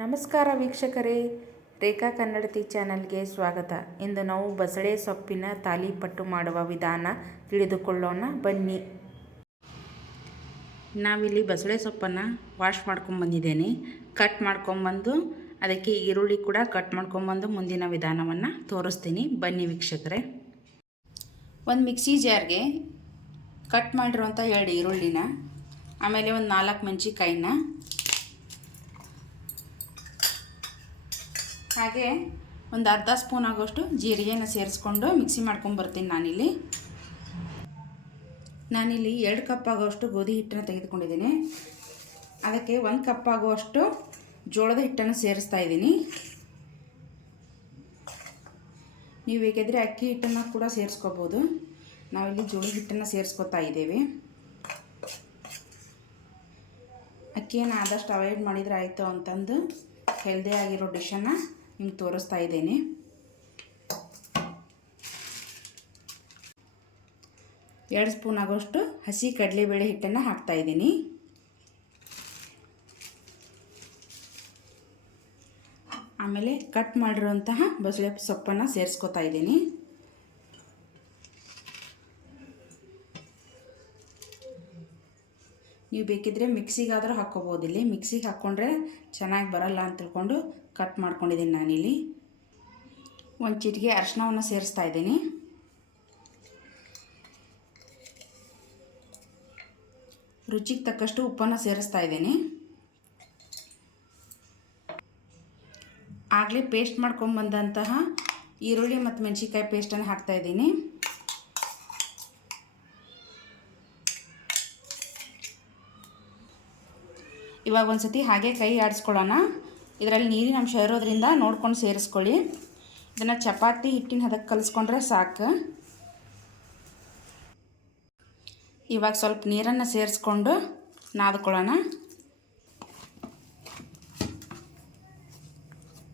ನಮಸ್ಕಾರ ವೀಕ್ಷಕರೇ. ರೇಖಾ ಕನ್ನಡತಿ ಚಾನಲ್ಗೆ ಸ್ವಾಗತ. ಇಂದು ನಾವು ಬಸಳೆ ಸೊಪ್ಪಿನ ತಾಲಿಪಟ್ಟು ಮಾಡುವ ವಿಧಾನ ತಿಳಿದುಕೊಳ್ಳೋಣ. ಬನ್ನಿ. ನಾವಿಲ್ಲಿ ಬಸಳೆ ಸೊಪ್ಪನ್ನು ವಾಶ್ ಮಾಡ್ಕೊಂಬಂದಿದ್ದೇನೆ ಕಟ್ ಮಾಡ್ಕೊಂಬಂದು ಅದಕ್ಕೆ ಈರುಳ್ಳಿ ಕೂಡ ಕಟ್ ಮಾಡ್ಕೊಂಬಂದು ಮುಂದಿನ ವಿಧಾನವನ್ನು ತೋರಿಸ್ತೀನಿ. ಬನ್ನಿ ವೀಕ್ಷಕರೇ. ಒಂದು ಮಿಕ್ಸಿ ಜಾರ್ಗೆ ಕಟ್ ಮಾಡಿರುವಂಥ ಎರಡು ಈರುಳ್ಳಿನ, ಆಮೇಲೆ ಒಂದು ನಾಲ್ಕು ಮೆಣಸಿಕಾಯಿನ ಹಾಗೆ ಒಂದು ಅರ್ಧ ಸ್ಪೂನ್ ಆಗೋಷ್ಟು ಜೀರಿಗೆನ ಸೇರಿಸ್ಕೊಂಡು ಮಿಕ್ಸಿ ಮಾಡ್ಕೊಂಬರ್ತೀನಿ ನಾನಿಲ್ಲಿ. ನಾನಿಲ್ಲಿ ಎರಡು ಕಪ್ ಆಗೋಷ್ಟು ಗೋಧಿ ಹಿಟ್ಟನ್ನು ತೆಗೆದುಕೊಂಡಿದ್ದೀನಿ. ಅದಕ್ಕೆ ಒಂದು ಕಪ್ ಆಗುವಷ್ಟು ಜೋಳದ ಹಿಟ್ಟನ್ನು ಸೇರಿಸ್ತಾ ಇದ್ದೀನಿ. ನೀವು ಬೇಕಿದ್ರೆ ಅಕ್ಕಿ ಹಿಟ್ಟನ್ನು ಕೂಡ ಸೇರಿಸ್ಕೋಬೋದು. ನಾವಿಲ್ಲಿ ಜೋಳದ ಹಿಟ್ಟನ್ನು ಸೇರಿಸ್ಕೊತಾ ಇದ್ದೇವೆ. ಅಕ್ಕಿಯನ್ನು ಆದಷ್ಟು ಅವಾಯ್ಡ್ ಮಾಡಿದರೆ ಆಯಿತು ಅಂತಂದು ಹೆಲ್ದಿ ಆಗಿರೋ ಡಿಶನ್ನು ನಿಮ್ಗೆ ತೋರಿಸ್ತಾ ಇದ್ದೇನೆ. ಎರಡು ಸ್ಪೂನ್ ಆಗೋಷ್ಟು ಹಸಿ ಕಡಲೆಬೇಳೆ ಹಿಟ್ಟನ್ನು ಹಾಕ್ತಾ ಇದ್ದೀನಿ. ಆಮೇಲೆ ಕಟ್ ಮಾಡಿರುವಂತಹ ಬಸಳೆ ಸೊಪ್ಪನ್ನು ಸೇರಿಸ್ಕೊತಾ ಇದ್ದೀನಿ. ನೀವು ಬೇಕಿದ್ದರೆ ಮಿಕ್ಸಿಗಾದರೂ ಹಾಕ್ಕೋಬೋದು. ಇಲ್ಲಿ ಮಿಕ್ಸಿಗೆ ಹಾಕ್ಕೊಂಡ್ರೆ ಚೆನ್ನಾಗಿ ಬರಲ್ಲ ಅಂತ ತಿಳ್ಕೊಂಡು ಕಟ್ ಮಾಡ್ಕೊಂಡಿದ್ದೀನಿ ನಾನಿಲ್ಲಿ. ಒಂದು ಚಿಟಿಗೆ ಅರಿಶಿನವನ್ನು ಸೇರಿಸ್ತಾ ಇದ್ದೀನಿ. ರುಚಿಗೆ ತಕ್ಕಷ್ಟು ಉಪ್ಪನ್ನು ಸೇರಿಸ್ತಾ ಇದ್ದೀನಿ. ಆಗಲೇ ಪೇಸ್ಟ್ ಮಾಡ್ಕೊಂಬಂದಂತಹ ಈರುಳ್ಳಿ ಮತ್ತು ಮೆಣಸಿನ್ಕಾಯಿ ಪೇಸ್ಟನ್ನು ಹಾಕ್ತಾ ಇವಾಗ ಒಂದು ಸತಿ ಹಾಗೆ ಕೈ ಆಡಿಸ್ಕೊಳ್ಳೋಣ. ಇದರಲ್ಲಿ ನೀರಿನ ಅಂಶ ಇರೋದ್ರಿಂದ ನೋಡ್ಕೊಂಡು ಸೇರಿಸ್ಕೊಳ್ಳಿ. ಇದನ್ನು ಚಪಾತಿ ಹಿಟ್ಟಿನ ಹದಕ್ಕೆ ಕಲಿಸ್ಕೊಂಡ್ರೆ ಸಾಕು. ಇವಾಗ ಸ್ವಲ್ಪ ನೀರನ್ನು ಸೇರಿಸ್ಕೊಂಡು ನಾದ್ಕೊಳ್ಳೋಣ.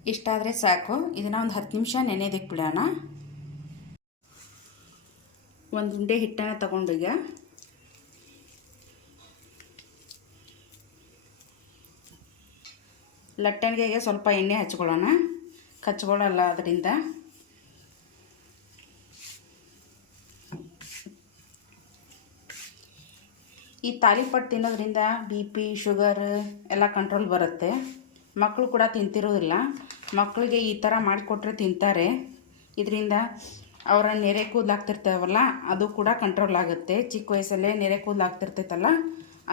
ಇಷ್ಟಾದರೆ ಸಾಕು. ಇದನ್ನು ಒಂದು ಹತ್ತು ನಿಮಿಷ ನೆನೆದಕ್ಕೆ ಬಿಡೋಣ ಒಂದು ಉಂಡೆ ಹಿಟ್ಟನ್ನು ತಗೊಂಡು ಲಟ್ಟಣಿಗೆಗೆ ಸ್ವಲ್ಪ ಎಣ್ಣೆ ಹಚ್ಕೊಳ್ಳೋಣ. ಕಚ್ಕೊಳ್ಳಲ್ಲ ಅದರಿಂದ. ಈ ತಾಲಿಪಟ್ಟು ತಿನ್ನೋದ್ರಿಂದ ಬಿ ಪಿ, ಶುಗರ್ ಎಲ್ಲ ಕಂಟ್ರೋಲ್ ಬರುತ್ತೆ. ಮಕ್ಕಳು ಕೂಡ ತಿಂತಿರೋದಿಲ್ಲ. ಮಕ್ಕಳಿಗೆ ಈ ಥರ ಮಾಡಿಕೊಟ್ರೆ ತಿಂತಾರೆ. ಇದರಿಂದ ಅವರ ನೆರೆ ಕೂದಲಾಗ್ತಿರ್ತಾವಲ್ಲ, ಅದು ಕೂಡ ಕಂಟ್ರೋಲ್ ಆಗುತ್ತೆ. ಚಿಕ್ಕ ವಯಸ್ಸಲ್ಲೇ ನೆರೆ ಕೂದಲಾಗ್ತಿರ್ತೈತಲ್ಲ,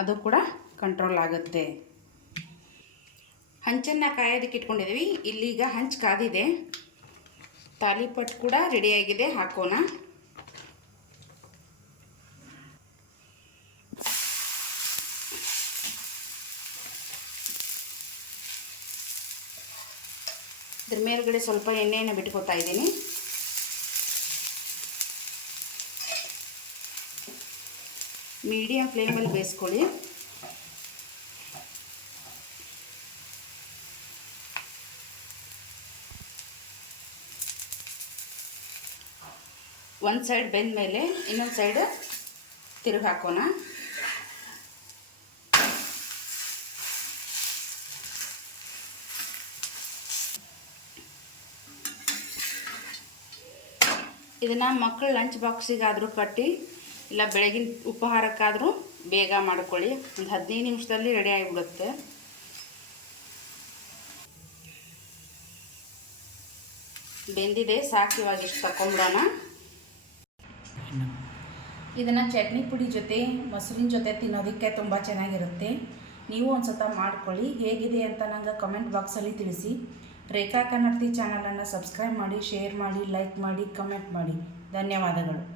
ಅದು ಕೂಡ ಕಂಟ್ರೋಲ್ ಆಗುತ್ತೆ. ಹಂಚನ್ನು ಕಾಯೋದಕ್ಕೆ ಇಟ್ಕೊಂಡಿದ್ದೀವಿ ಇಲ್ಲೀಗ ಹಂಚು ಕಾದಿದೆ. ತಾಲಿಪಟ್ಟು ಕೂಡ ರೆಡಿಯಾಗಿದೆ ಹಾಕೋಣ. ಇದ್ರ ಮೇಲ್ಗಡೆ ಸ್ವಲ್ಪ ಎಣ್ಣೆಯನ್ನು ಬಿಟ್ಕೊತಾ ಇದ್ದೀನಿ. ಮೀಡಿಯಂ ಫ್ಲೇಮಲ್ಲಿ ಬೇಯಿಸ್ಕೊಳ್ಳಿ. ಒಂದು ಸೈಡ್ ಬೆಂದ ಮೇಲೆ ಇನ್ನೊಂದು ಸೈಡ್ ತಿರುಗಿ ಹಾಕೋಣ. ಇದನ್ನು ಮಕ್ಕಳು ಲಂಚ್ ಬಾಕ್ಸಿಗಾದರೂ ಕಟ್ಟಿ, ಇಲ್ಲ ಬೆಳಗಿನ ಉಪಹಾರಕ್ಕಾದರೂ ಬೇಗ ಮಾಡ್ಕೊಳ್ಳಿ. ಒಂದು ಹದಿನೈದು ನಿಮಿಷದಲ್ಲಿ ರೆಡಿ ಆಗಿಬಿಡುತ್ತೆ. ಬೆಂದಿದೆ, ಸಾಕು ಇವಾಗ ಇಷ್ಟು ತಗೊಂಬಿಡೋಣ ಇದನ್ನು ಚಟ್ನಿ ಪುಡಿ ಜೊತೆ, ಮೊಸರಿನ ಜೊತೆ ತಿನ್ನೋದಕ್ಕೆ ತುಂಬ ಚೆನ್ನಾಗಿರುತ್ತೆ. ನೀವು ಒಂದು ಸತ ಮಾಡ್ಕೊಳ್ಳಿ. ಹೇಗಿದೆ ಅಂತ ನಂಗೆ ಕಮೆಂಟ್ ಬಾಕ್ಸಲ್ಲಿ ತಿಳಿಸಿ. ರೇಖಾ ಕನ್ನಡತಿ ಚಾನಲನ್ನು ಸಬ್ಸ್ಕ್ರೈಬ್ ಮಾಡಿ ಶೇರ್ ಮಾಡಿ ಲೈಕ್ ಮಾಡಿ ಕಮೆಂಟ್ ಮಾಡಿ. ಧನ್ಯವಾದಗಳು.